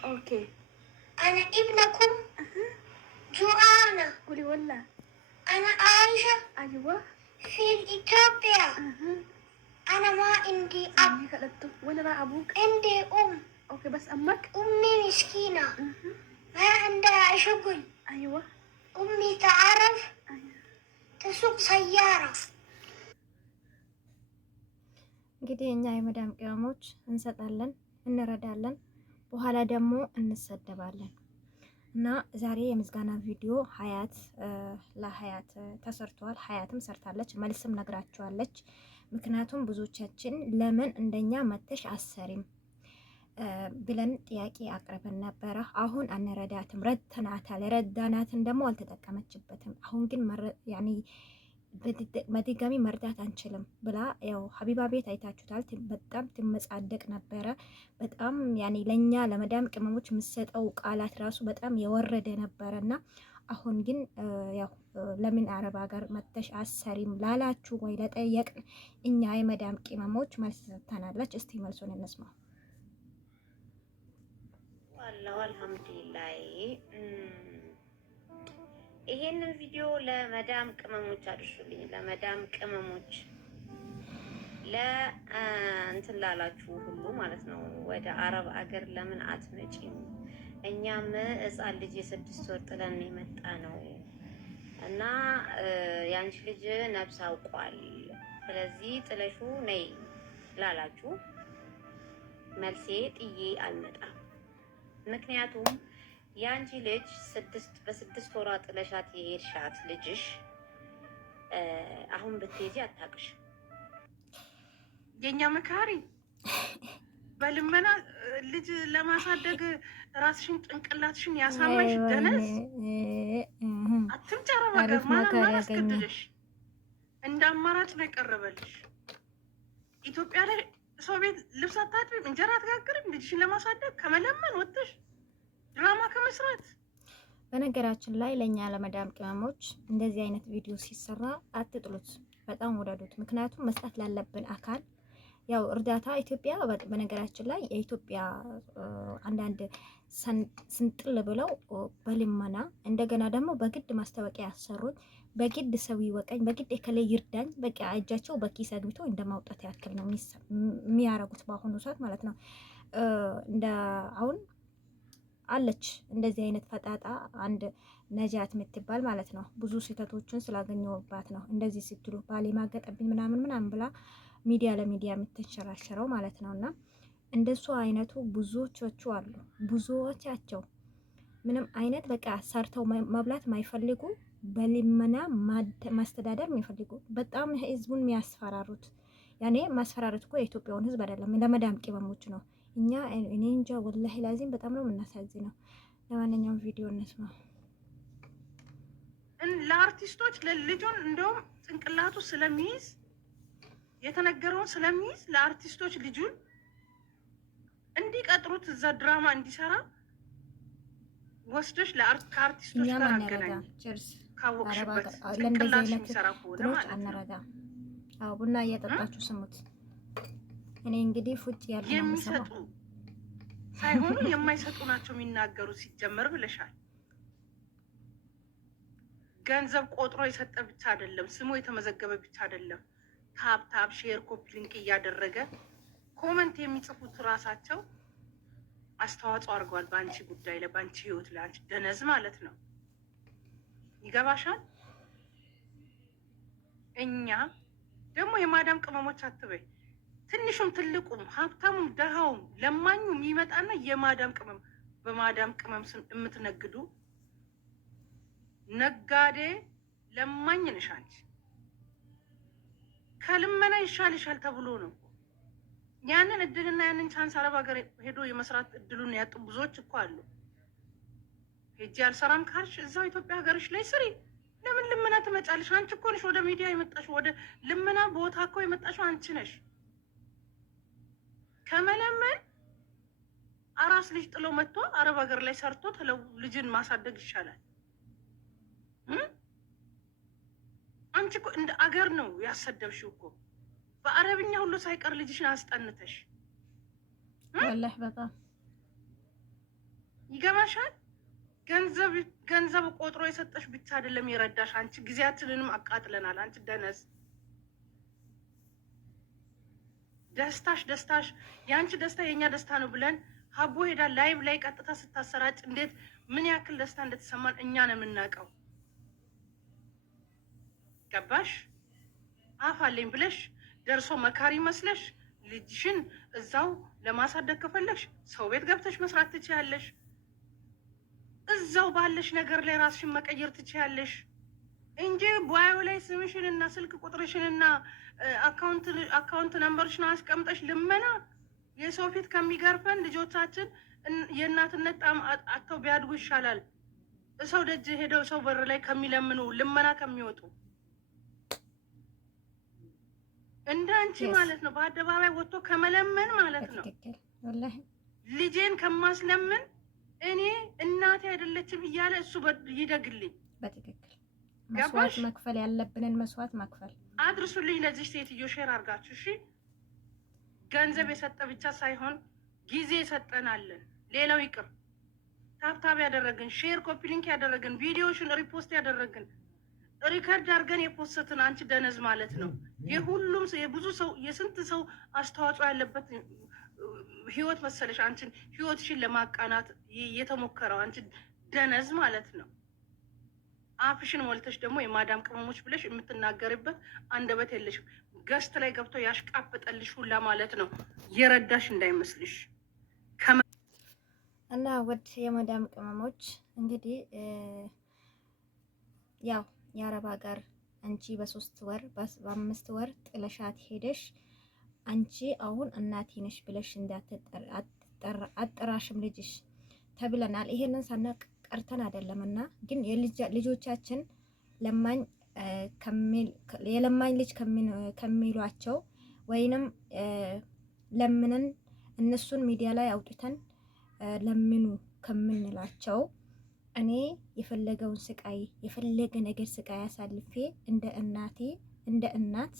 اوكي. انا ابنكم جوانا. قولي ولا. انا عايشة ايوه في اثيوبيا. انا ما عندي اب. وين راح ابوك؟ عندي اوكي بس امك؟ امي مسكينة ما عندها شغل. ايوه امي تعرف تسوق سيارة. እንግዲህ እኛ የመዳም ቅመሞች እንሰጣለን፣ እንረዳለን፣ በኋላ ደግሞ እንሰደባለን። እና ዛሬ የምስጋና ቪዲዮ ሀያት ለሀያት ተሰርቷል። ሀያትም ሰርታለች፣ መልስም ነግራቸዋለች። ምክንያቱም ብዙዎቻችን ለምን እንደኛ መተሽ አሰሪም ብለን ጥያቄ አቅርበን ነበረ። አሁን አንረዳትም፣ ረድተናታል። ረዳናትን ደግሞ አልተጠቀመችበትም። አሁን ግን ያኔ በድጋሚ መርዳት አንችልም ብላ ያው ሀቢባ ቤት አይታችሁታል። በጣም ትመጻደቅ ነበረ። በጣም ያኔ ለኛ ለመዳም ቅመሞች የምትሰጠው ቃላት ራሱ በጣም የወረደ ነበረና አሁን ግን ያው ለምን አረብ ሀገር መተሽ አሰሪም ላላችሁ ወይ ለጠየቅን እኛ የመዳም ቅመሞች መልስ ሰጥተናለች። እስቲ መልሱን እንስማው። ዋላሁ አልሐምዱሊላህ። ይሄንን ቪዲዮ ለመዳም ቅመሞች አድርሱልኝ። ለመዳም ቅመሞች ለእንትን ላላችሁ ሁሉ ማለት ነው። ወደ አረብ አገር ለምን አትመጪም? እኛም ሕፃን ልጅ የ6 ወር ጥለን የመጣ ነው እና ያንቺ ልጅ ነፍስ አውቋል። ስለዚህ ጥለሹ ነይ ላላችሁ መልሴ ጥዬ አልመጣም። ምክንያቱም ያንቺ ልጅ በ6 ወሯ ጥለሻት የሄድሻት ልጅሽ አሁን ብትሄጂ አታውቅሽ። የኛ መካሪ በልመና ልጅ ለማሳደግ ራስሽን ጭንቅላትሽን ያሳመሽ ደነስ አትምጨረ ነገር ማን አስገድደሽ? እንደ አማራጭ ነው የቀረበልሽ። ኢትዮጵያ ላይ ሰው ቤት ልብስ አታጥቢም፣ እንጀራ አትጋግሪም። ልጅሽን ለማሳደግ ከመለመን ወጥተሽ ድራማ ከመስራት። በነገራችን ላይ ለኛ ለመዳም ቅመሞች እንደዚህ አይነት ቪዲዮ ሲሰራ አትጥሉት፣ በጣም ወደዱት። ምክንያቱም መስጠት ላለብን አካል ያው እርዳታ ኢትዮጵያ በነገራችን ላይ የኢትዮጵያ አንዳንድ ስንጥል ብለው በልመና እንደገና ደግሞ በግድ ማስታወቂያ ያሰሩት በግድ ሰው ይወቀኝ በግድ እከሌ ይርዳኝ በቃ እጃቸው በኪስ አግብተው እንደማውጣት ያክል ነው የሚያረጉት በአሁኑ ሰዓት ማለት ነው። እንደ አሁን አለች እንደዚህ አይነት ፈጣጣ አንድ ነጃት የምትባል ማለት ነው። ብዙ ስህተቶችን ስላገኘውባት ነው እንደዚህ ስትሉ ባሌ ማገጠብኝ ምናምን ብላ ሚዲያ ለሚዲያ የምትንሸራሸረው ማለት ነውና እንደሱ አይነቱ ብዙዎቹ አሉ። ብዙዎቻቸው ምንም አይነት በቃ ሰርተው መብላት ማይፈልጉ በልመና ማስተዳደር የሚፈልጉ በጣም ህዝቡን የሚያስፈራሩት። ያኔ ማስፈራሩት እኮ የኢትዮጵያውን ህዝብ አይደለም ለመዳም ቅመሞች ነው። እኛ እኔ እንጃ ወላሂ ላዚም በጣም ነው የምናሳዝነው። ለማንኛውም ቪዲዮ እንስማ። ለአርቲስቶች ለልጆን እንደውም ጭንቅላቱ ስለሚይዝ የተነገረውን ስለሚይዝ ለአርቲስቶች ልጁን እንዲቀጥሩት እዛ ድራማ እንዲሰራ ወስደሽ ከአርቲስቶች ጋር አገናኝ። ካወቅሽበት ጭንቅላት የሚሰራ ከሆነ ማለት ነው። አዎ ቡና እያጠጣችሁ ስሙት። እኔ እንግዲህ ፉጭ ያለ የሚሰጡ ሳይሆኑ የማይሰጡ ናቸው የሚናገሩ ሲጀመር ብለሻል። ገንዘብ ቆጥሮ የሰጠ ብቻ አይደለም፣ ስሙ የተመዘገበ ብቻ አይደለም። ታፕ ሼር ኮፒ ሊንክ እያደረገ ኮመንት የሚጽፉት ራሳቸው አስተዋጽኦ አድርገዋል በአንቺ ጉዳይ ላይ፣ በአንቺ ህይወት ላይ። አንቺ ደነዝ ማለት ነው። ይገባሻል? እኛ ደግሞ የማዳም ቅመሞች አትበይ። ትንሹም ትልቁም ሀብታሙም ደሃውም ለማኙ የሚመጣና የማዳም ቅመም በማዳም ቅመም የምትነግዱ ነጋዴ ለማኝ ነሽ አንቺ። ከልመና ይሻልሻል ተብሎ ነው። ያንን እድልና ያንን ቻንስ አረብ ሀገር ሄዶ የመስራት እድሉን ያጡ ብዙዎች እኮ አሉ። ሄጂ አልሰራም ካልሽ እዛው ኢትዮጵያ ሀገርሽ ላይ ስሪ። ለምን ልመና ትመጫለሽ? አንቺ እኮ ነሽ ወደ ሚዲያ የመጣሽው፣ ወደ ልመና ቦታ እኮ የመጣሽው አንቺ ነሽ። ከመለመን አራስ ልጅ ጥሎ መጥቶ አረብ ሀገር ላይ ሰርቶ ልጅን ማሳደግ ይሻላል። አንቺ እኮ እንደ አገር ነው ያሰደብሽው እኮ በአረብኛ ሁሉ ሳይቀር ልጅሽን አስጠንተሽ። ወላሂ በጣም ይገባሻል? ገንዘብ ቆጥሮ የሰጠሽ ብቻ አይደለም የረዳሽ፣ አንቺ ጊዜያችንንም አቃጥለናል። አንቺ ደነስ ደስታሽ የአንቺ ደስታ የኛ ደስታ ነው ብለን ሀቦ ሄዳ ላይቭ ላይ ቀጥታ ስታሰራጭ እንዴት ምን ያክል ደስታ እንደተሰማን እኛ ነው የምናውቀው። ገባሽ? አፍ አለኝ ብለሽ ደርሶ መካሪ መስለሽ ልጅሽን እዛው ለማሳደግ ከፈለግሽ ሰው ቤት ገብተሽ መስራት ትችያለሽ። እዛው ባለሽ ነገር ላይ ራስሽን መቀየር ትችያለሽ እንጂ ባዮ ላይ ስምሽን እና ስልክ ቁጥርሽን እና አካውንት ነምበርሽን አስቀምጠሽ ልመና የሰው ፊት ከሚገርፈን ልጆቻችን የእናትነት ጣም አጥተው ቢያድጉ ይሻላል። ሰው ደጅ ሄደው ሰው በር ላይ ከሚለምኑ ልመና ከሚወጡ እንደ አንቺ ማለት ነው። በአደባባይ ወጥቶ ከመለመን ማለት ነው። ልጄን ከማስለምን እኔ እናቴ አይደለችም እያለ እሱ ይደግልኝ። በትክክል መስዋዕት መክፈል ያለብንን መስዋዕት መክፈል አድርሱልኝ። ለዚህ ሴትዮ ሼር አድርጋችሁ እሺ። ገንዘብ የሰጠ ብቻ ሳይሆን ጊዜ የሰጠናለን። ሌላው ይቅር ታብታብ ያደረግን ሼር ኮፒ ሊንክ ያደረግን ቪዲዮሽን ሪፖስት ያደረግን ሪከርድ አድርገን የፖስትን አንቺ ደነዝ ማለት ነው። የሁሉም የብዙ ሰው የስንት ሰው አስተዋጽኦ ያለበት ህይወት መሰለሽ አንቺን ህይወትሽን ለማቃናት የተሞከረው አንቺ ደነዝ ማለት ነው። አፍሽን ሞልተሽ ደግሞ የማዳም ቅመሞች ብለሽ የምትናገርበት አንደበት የለሽም። ገስት ላይ ገብቶ ያሽቃበጠልሽ ሁላ ማለት ነው። የረዳሽ እንዳይመስልሽ። እና ወድ የማዳም ቅመሞች እንግዲህ ያው የአረብ ሀገር አንቺ በ3 ወር በ5 ወር ጥለሻት ሄደሽ አንቺ አሁን እናቴ ነሽ ብለሽ አጠራሽም ልጅሽ ተብለናል። ይሄንን ሳናቅ ቀርተን አይደለምና ግን ልጆቻችን የለማኝ ልጅ ከሚሏቸው ወይንም ለምንን እነሱን ሚዲያ ላይ አውጥተን ለምኑ ከምንላቸው እኔ የፈለገውን ስቃይ የፈለገ ነገር ስቃይ አሳልፌ እንደ እናት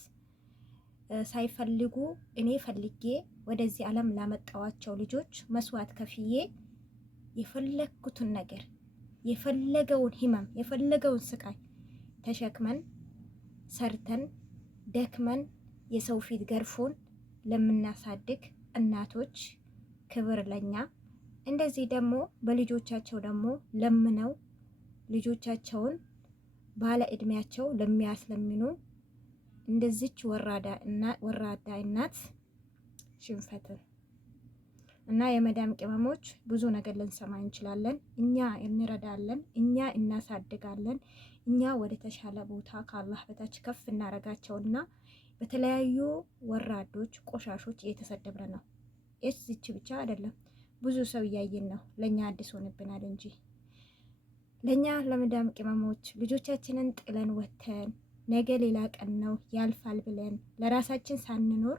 ሳይፈልጉ እኔ ፈልጌ ወደዚህ ዓለም ላመጣዋቸው ልጆች መስዋዕት ከፍዬ የፈለኩትን ነገር የፈለገውን ህመም የፈለገውን ስቃይ ተሸክመን ሰርተን ደክመን የሰው ፊት ገርፎን ለምናሳድግ እናቶች ክብር ለኛ። እንደዚህ ደግሞ በልጆቻቸው ደግሞ ለምነው ልጆቻቸውን ባለ እድሜያቸው ለሚያስለምኑ እንደዚች ወራዳ እናት ሽንፈትን እና የመዳም ቅመሞች ብዙ ነገር ልንሰማ እንችላለን። እኛ እንረዳለን፣ እኛ እናሳድጋለን፣ እኛ ወደ ተሻለ ቦታ ከአላህ በታች ከፍ እናረጋቸውና በተለያዩ ወራዶች ቆሻሾች እየተሰደብን ነው። እዚች ብቻ አይደለም ብዙ ሰው እያየን ነው። ለኛ አዲስ ሆነብናል እንጂ ለኛ ለመዳም ቅመሞች ልጆቻችንን ጥለን ወተን ነገ ሌላ ቀን ነው ያልፋል ብለን ለራሳችን ሳንኖር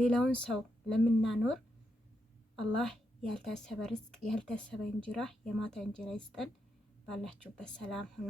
ሌላውን ሰው ለምናኖር አላህ ያልታሰበ ርዝቅ ያልታሰበ እንጀራ የማታ እንጀራ ይስጠን። ባላችሁበት ሰላም ሁኑ።